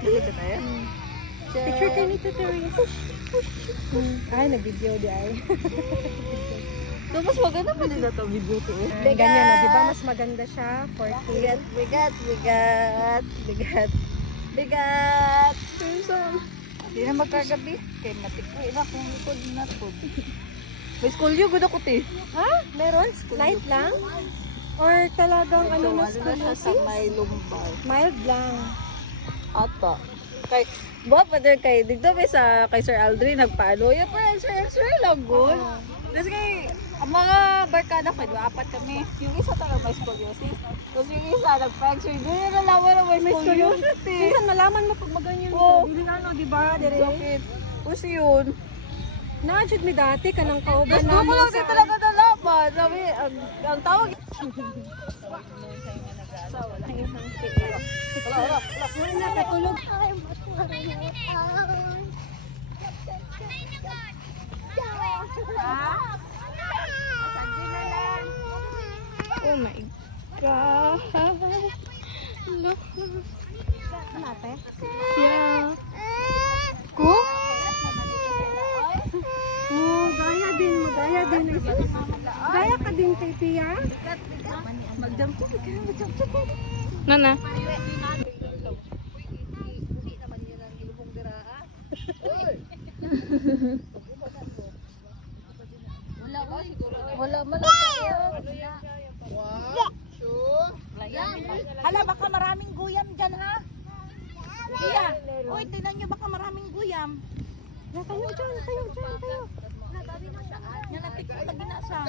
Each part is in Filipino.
Dito tayo? Picture kayo nito, Terry. Ay, nag-video di ay. So, mas maganda pa din na ito video to. Ganyan na, di ba? Mas maganda siya for kids. Bigat. Hindi na magkagabi. Kaya matikoy na kung likod na to. May school yun, good ako te. Ha? Meron? Light lang? Or talagang ano na So, ano na siya sa may lumbay. Mild lang. Ata. Kay, buwan pa din kay, dito may sa kay Sir Aldrin, nagpaano. Yan pa, Sir lang, good. Tapos kay, ang mga barkada ko, apat kami. Yung isa talaga may scoliosis. Tapos yung isa, nag-fracture. Doon yung nalaman na may scoliosis. Minsan malaman mo pag maganyan Oo. ko. Dili ano, di ba? Sakit. Tapos yun. Na-jud mi dati ka ng kauban Tapos doon mo lang din talaga nalaman. Sabi, ang tawag. Wala na katulog. Oh my God. Look. Hanapin? Yeah. Ko? Oh, gaya din mo. Gaya din. Gaya ka din kay Pia. Mag-jump to. Nana. Wala man. Hala, baka maraming guyam dyan, ha? Iya. Uy, tingnan nyo, baka maraming guyam. Ya, kayo dyan. Yan natin ko lagi na siya.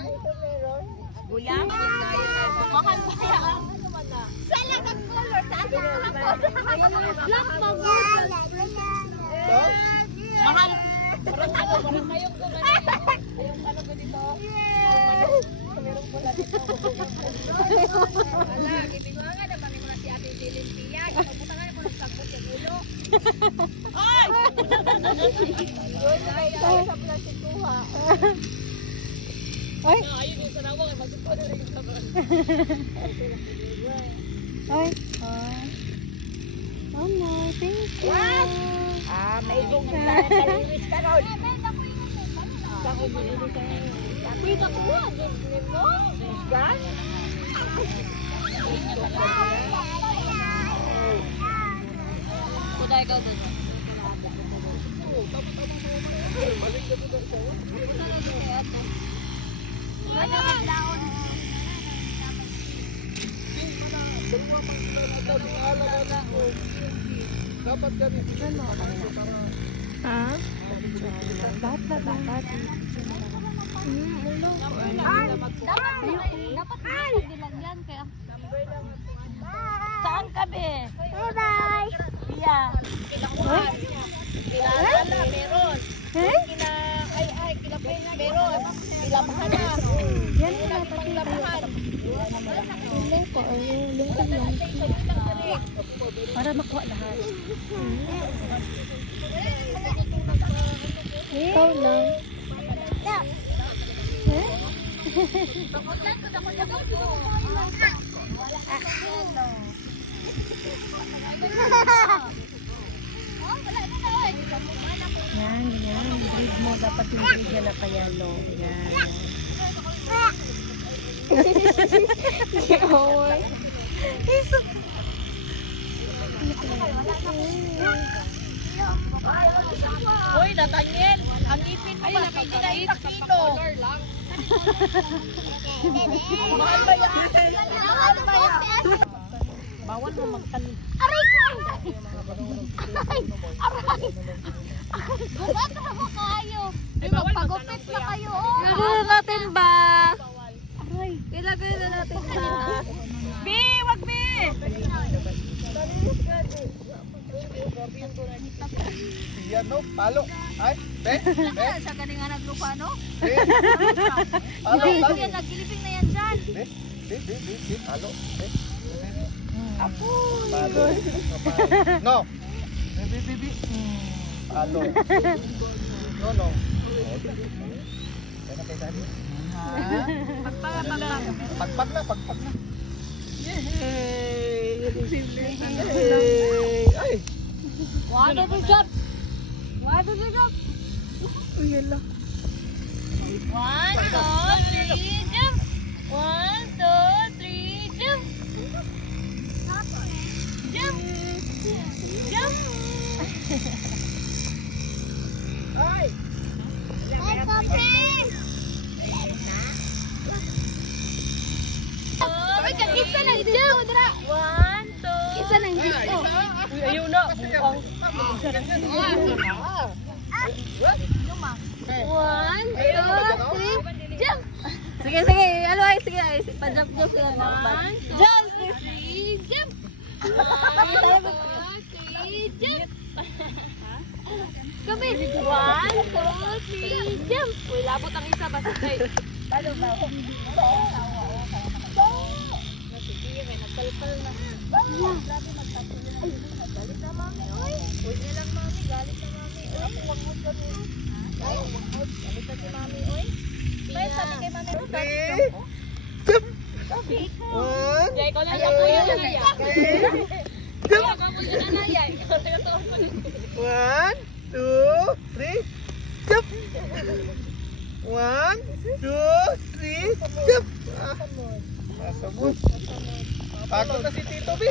Guyam? Mahal ba yan? Sala ka color. Saan ka color? Black mag-gold. Mahal. Parang kayong gumana. Yung ano ko dito. Meron pula dito. Wala, gibingangan naman mo na si Ate Limpia. Pagbutangan mo ng sagbot yung ulo. Ay! Ay, sa plastic kuha. Ay. Ayun yung sanawa, magsupo na rin yung saban. Ay. Mama, thank you. May igong na kalinis ka ron. Uy, nakuha. Gisnin mo. Isga? Kunay ka doon. Dapat kami dyan mga para Ha? Dapat. Dapat bilang yan kaya. Saan kami? Bye-bye. Iya. Kilala meron. Kinapin meron. Kilabahan na. Yan na Kilabahan. para makuha lahat. Ikaw lang. Yan. Breed mo. Dapat yung breed yan na payalo. Yan. Uy, natangin. Ang ipin mo ba? Hindi na ipakilo. Mahal ba yan? Mahal ba yan? Bawal mo magtanim. Aray ko! Aray! Bata mo kayo. Magpagupit na kayo. Ilagay natin ba? Aray. Ilagay na natin ba? Bi! Wag bi! yan no, palo. Ay, be. Sa kaninga naglupa, no? Be. Yan, nagkiliping na yan dyan. Be, palo. Be. Ako. Palo. No. Be. Palo. No. Kaya na kay daddy. Pagpag na. Yay! Ay! One, two, three, jump! One, two, three, jump! Uy, yala. 1, 2, 3, jump! 1, 2, 3, jump! Jump! Jump! Ay! Oh, may kag-isa ng jump! 1, 2, isa ng jump! Uy, ayaw na. Bukang. 1, 2, 3, jump! Sige, ano ay, sige, pa-jump sila na. 1, 2, 3, jump! 1, 2, 3, jump! Kami! 1, 2, 3, jump! Uy, labot ang isa, basta tayo. Paano ba? Sige, may nagpalpal na. Grabe magpapal na. Galit na mami, oy. Huwag na lang mami, galit na mami. Oy, wag mo kami. Ay, wag mo. Galit na si mami, oy. May sabi kay mami. Jump! Sabi. One. Jay, ikaw lang yung kuya na naya. Jump! Ikaw po yun na naya. Ikaw taga-taon mo. 1, 2, 3, jump! 1, 2, 3, jump! Masabot. Pagod na si Tito B.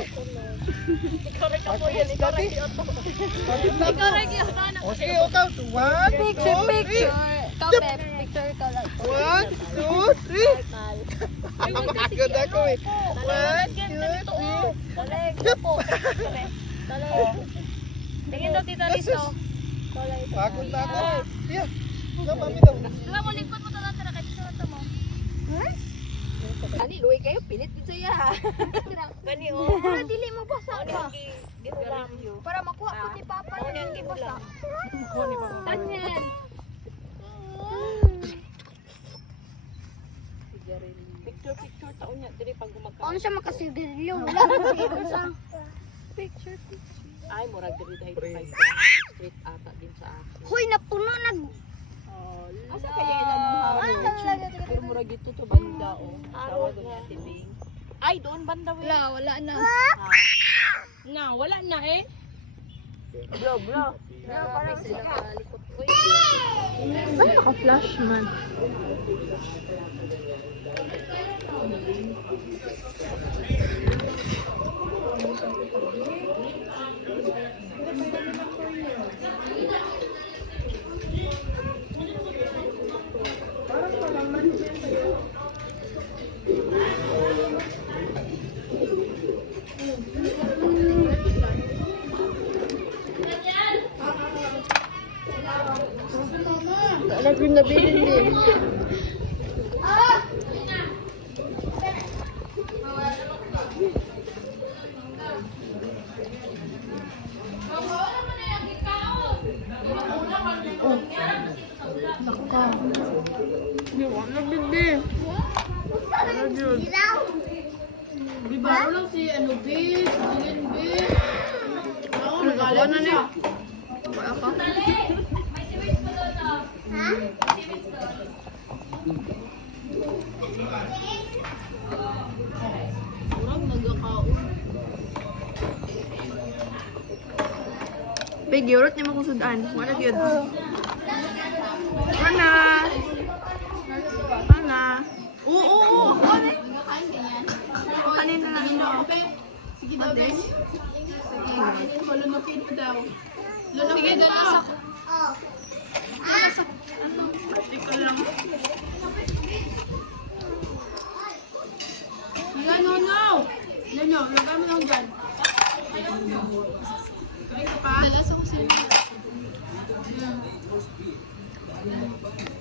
Ikaw rin ka po yun. Ikaw rin yung auto. Ikaw rin yung auto. O sige, o count. 1, 2, 3. Ikaw, Pep. Picture ikaw lang. 1, 2, 3. Pagod ako eh. 1, 2, 3. Taleg. Po. Taleg. Tingin daw tita Listo. Pagod na ako. Yeah. Ikaw, mami daw. Diba mo lingkod mo talang tara kahit sa mo. Ani, luwi kayo, pilit dito ya. Gani o. Para dili mo basa ka. Para makuha ko ni Papa na hindi basa. Tanyan. Picture taon niya diri pag gumaka. Ano siya makasigarilyo? Wala ka siguro sa... Picture. Ay, murag diri dahil street ata din sa akin. Hoy, napuno nag... Asa kaya ilan ng haro? Pero murag dito to banda o. Tawag niya tibing. Ay, doon banda we. Wala na. Wala na eh. Bro. Parang sila kalikot ko. Ay, naka-flash man. Naging nabilin din. Big, yorot niya mo kung sudaan. Wala yun. Ana! Oo! Ano eh? Kanina lang ito. Sige daw, Ben. Lunukin mo daw. Lunukin mo daw. Ikaw lang. No. Lagay mo lang dyan. Nalasa ko sila.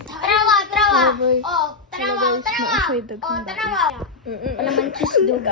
Tarawa. Oh, tarawa. Palaman cheese dog.